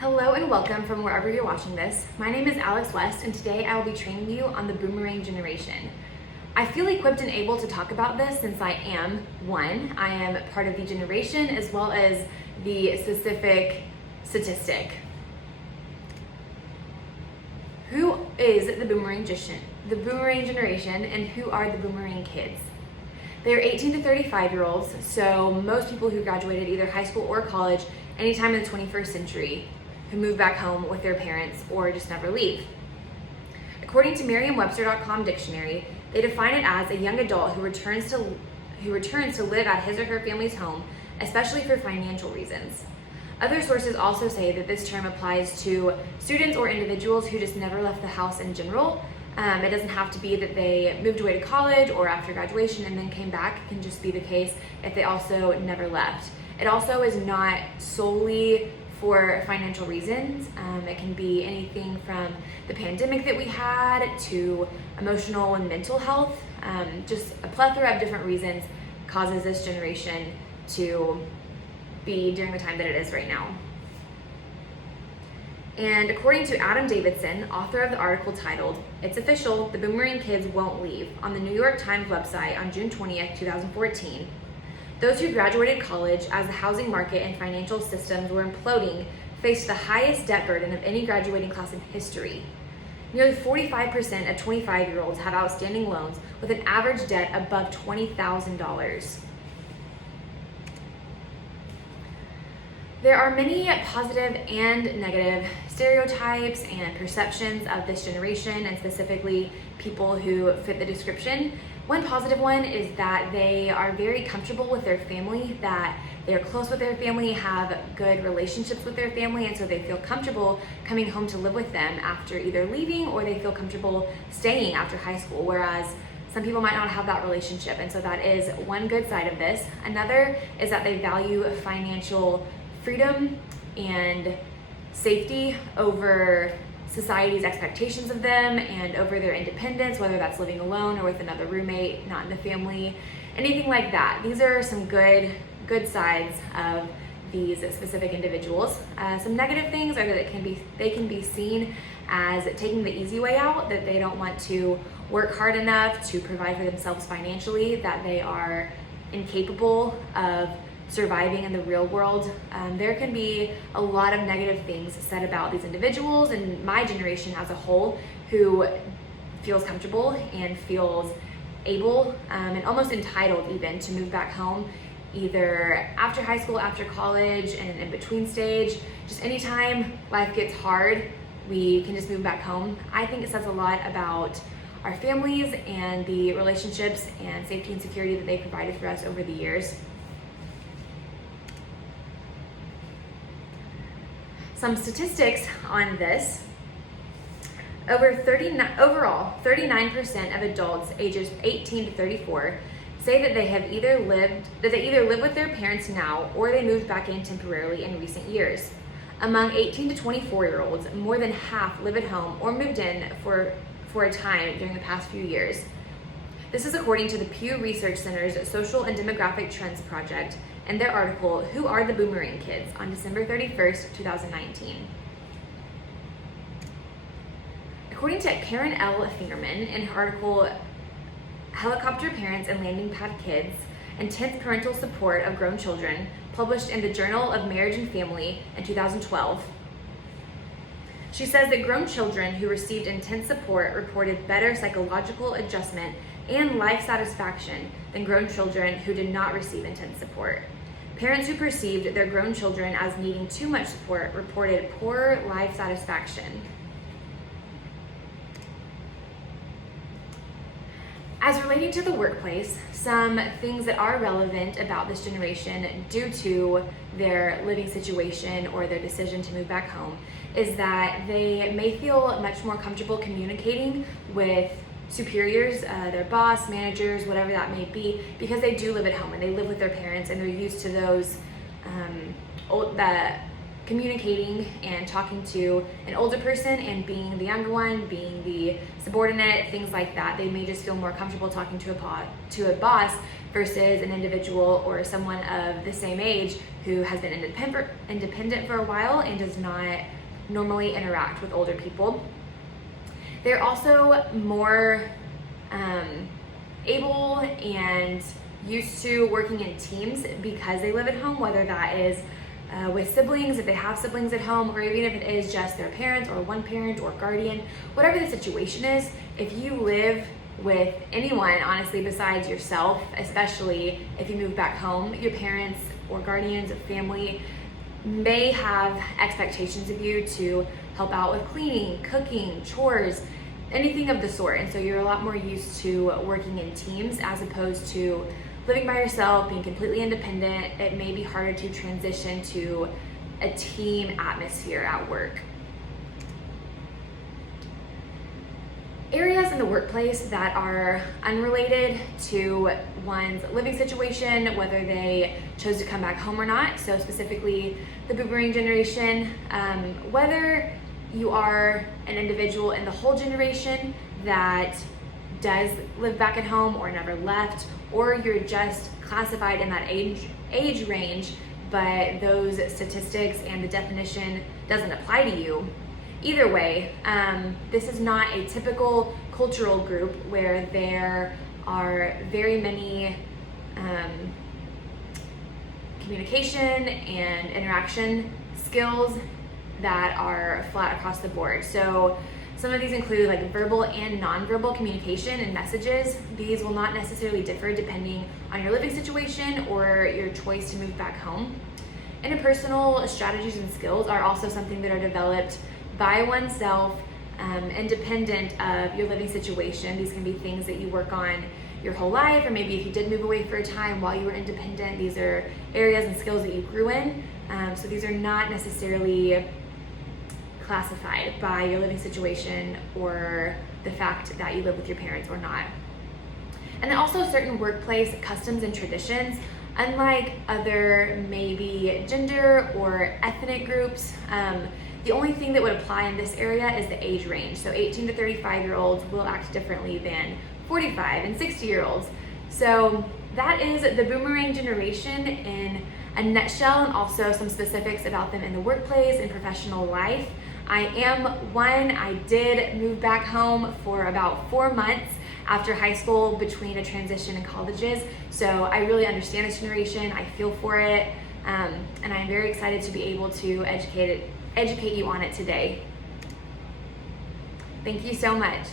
Hello and welcome from wherever you're watching this. My name is Alex West and today I will be training you on the Boomerang Generation. I feel equipped and able to talk about this since I am part of the generation as well as the specific statistic. Who is the Boomerang Generation and who are the Boomerang kids? They're 18 to 35-year-olds, so most people who graduated either high school or college anytime in the 21st century who move back home with their parents or just never leave. According to Merriam-Webster.com dictionary, they define it as a young adult who returns to live at his or her family's home, especially for financial reasons. Other sources also say that this term applies to students or individuals who just never left the house in general. It doesn't have to be that they moved away to college or after graduation and then came back. It can just be the case if they also never left. It also is not solely for financial reasons. It can be anything from the pandemic that we had to emotional and mental health. Just a plethora of different reasons causes this generation to be during the time that it is right now. And according to Adam Davidson, author of the article titled, "It's Official, the Boomerang Kids Won't Leave," on the New York Times website on June 20th, 2014, those who graduated college as the housing market and financial systems were imploding faced the highest debt burden of any graduating class in history. Nearly 45% of 25-year-olds have outstanding loans with an average debt above $20,000. There are many positive and negative stereotypes and perceptions of this generation, and specifically people who fit the description. One positive one is that they are very comfortable with their family, that they are close with their family, have good relationships with their family, and so they feel comfortable coming home to live with them after either leaving or they feel comfortable staying after high school, whereas some people might not have that relationship, and so that is one good side of this. Another is that they value financial freedom and safety over society's expectations of them and over their independence, whether that's living alone or with another roommate, not in the family, anything like that. These are some good sides of these specific individuals. Some negative things are that they can be seen as taking the easy way out, that they don't want to work hard enough to provide for themselves financially, that they are incapable of surviving in the real world. There can be a lot of negative things said about these individuals and my generation as a whole, who feels comfortable and feels able and almost entitled even to move back home, either after high school, after college, and in between stage. Just anytime life gets hard, we can just move back home. I think it says a lot about our families and the relationships and safety and security that they provided for us over the years. Some statistics on this: overall, 39% of adults ages 18 to 34 say that they either live with their parents now or they moved back in temporarily in recent years. Among 18 to 24-year-olds, more than half live at home or moved in for a time during the past few years. This is according to the Pew Research Center's Social and Demographic Trends Project and their article, "Who Are the Boomerang Kids?" on December 31st, 2019. According to Karen L. Fingerman in her article, "Helicopter Parents and Landing Pad Kids, Intense Parental Support of Grown Children," published in the Journal of Marriage and Family in 2012, she says that grown children who received intense support reported better psychological adjustment and life satisfaction than grown children who did not receive intense support. Parents who perceived their grown children as needing too much support reported poor life satisfaction. As relating to the workplace, some things that are relevant about this generation due to their living situation or their decision to move back home is that they may feel much more comfortable communicating with superiors, their boss, managers, whatever that may be, because they do live at home and they live with their parents and they're used to those communicating and talking to an older person and being the younger one, being the subordinate, things like that. They may just feel more comfortable talking to a boss versus an individual or someone of the same age who has been independent for a while and does not normally interact with older people. They're also more able and used to working in teams because they live at home, whether that is with siblings, if they have siblings at home, or even if it is just their parents or one parent or guardian, whatever the situation is. If you live with anyone, honestly, besides yourself, especially if you move back home, your parents or guardians or family may have expectations of you to help out with cleaning, cooking, chores, anything of the sort. And so you're a lot more used to working in teams as opposed to living by yourself, being completely independent. It may be harder to transition to a team atmosphere at work. Areas in the workplace that are unrelated to one's living situation, whether they chose to come back home or not. So specifically the Boomerang Generation, whether you are an individual in the whole generation that does live back at home or never left, or you're just classified in that age range, but those statistics and the definition doesn't apply to you. Either way, this is not a typical cultural group where there are very many communication and interaction skills that are flat across the board. So some of these include like verbal and nonverbal communication and messages. These will not necessarily differ depending on your living situation or your choice to move back home. Interpersonal strategies and skills are also something that are developed by oneself, independent of your living situation. These can be things that you work on your whole life, or maybe if you did move away for a time while you were independent, these are areas and skills that you grew in. So these are not necessarily classified by your living situation or the fact that you live with your parents or not. And then also certain workplace customs and traditions, unlike other maybe gender or ethnic groups, the only thing that would apply in this area is the age range. So 18 to 35-year-olds will act differently than 45 and 60-year-olds. So that is the Boomerang Generation in a nutshell, and also some specifics about them in the workplace and professional life. I am one. I did move back home for about 4 months after high school between a transition and colleges. So I really understand this generation. I feel for it. And I'm very excited to be able to educate you on it today. Thank you so much.